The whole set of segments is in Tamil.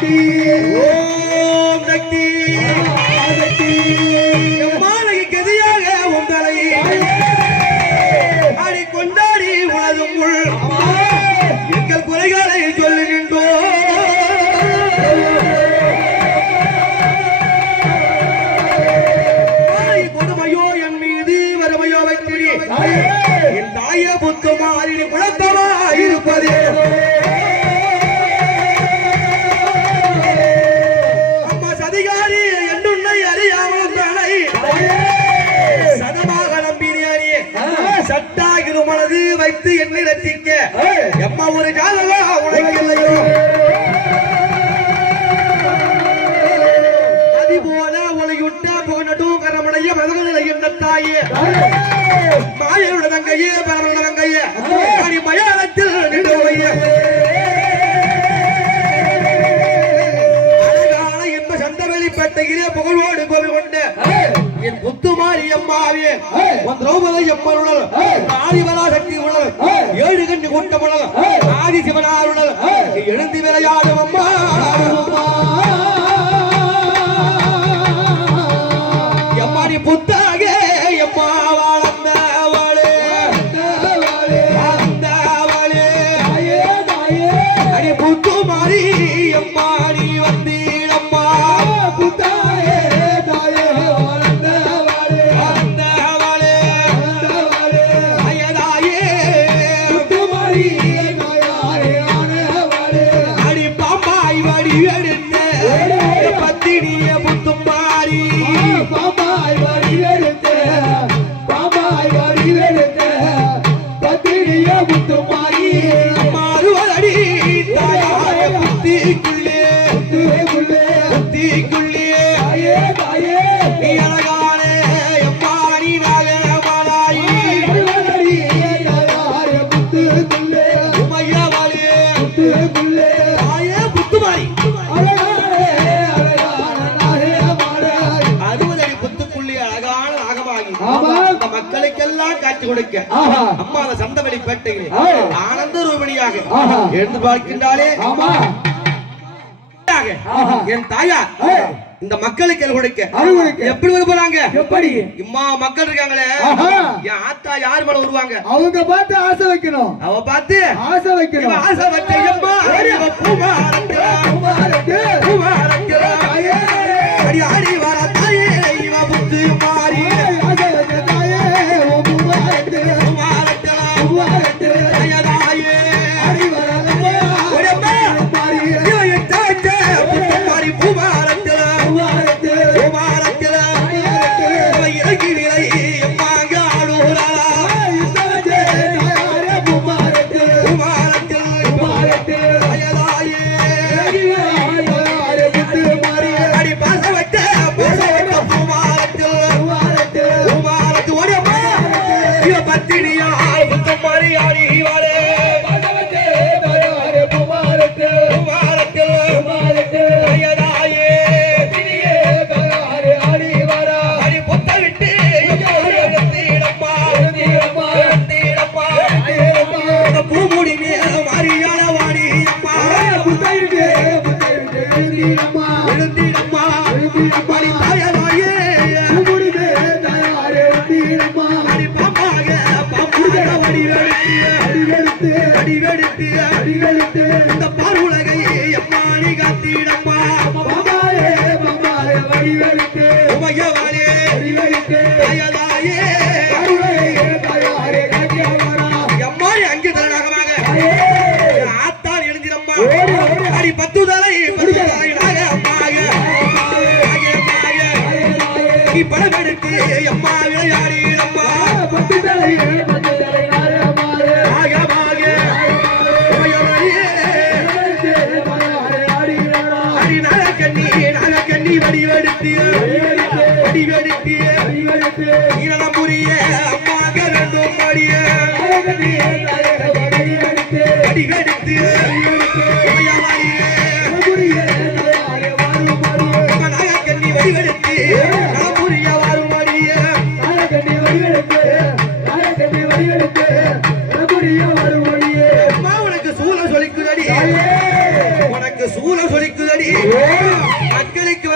சக்தி ஓம் சக்தி. சக்தி மாலை கதியாக உன் ஆடி கொண்டாடி உனது முள் எங்கள் குறைகளை சொல்லுகின்றோம். கொடுமையோ என் மீது வறுமையோ வைத்திரி என் தாய புத்தமா அறிவு குழப்பமா இருப்பதே அழைத்து என்னை ரசிக்க எம்மா ஒரு காலலா உனக்கு அது போல உலகிட்ட போனட்டும் கரமுடைய மதநிலையும் தாயே. மாயனுடைய தங்கையே பரமனுடைய தங்கையே. ಒಂದ್ ದ್ರೌಪದ ಎಪ್ಪರುಳ ಆದಿವನ ಶಕ್ತಿ ஏழு கண்டு கொண்ட உணல் ஆதி சிவனாருணல் எழுந்து விளையாடும் அம்மா. மக்களுக்கெல்லாம் காட்சி கொடுக்க. அம்மா சந்தவெளி பேட்டையில் ஆனந்த ரூபணியாக எழுந்து பார்க்கின்றாலே தாயாக என் தாயார். இந்த மக்களுக்கு கொடுக்க? எப்படி வருவாங்க எப்படி? இம்மா மக்கள் இருக்காங்களே. என் ஆத்தா யார் மேல வருவாங்க? அவங்க பார்த்து ஆசை வைக்கணும். அவ பார்த்து ஆசை வைக்கணும். ஆசை வச்ச ஆடி தலை பத்து தலை. படமெடுத்து அம்மா விளையாடி அம்மா. பத்து தலை பத்து தலை புரிய அம்மா கரண்டும் அடிய. அடிவெடுத்து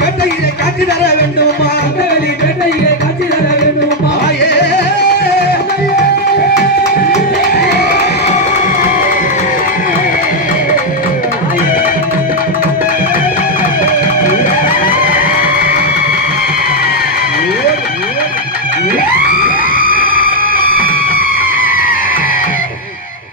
கட்டையிலே காட்டி தர வேண்டுமா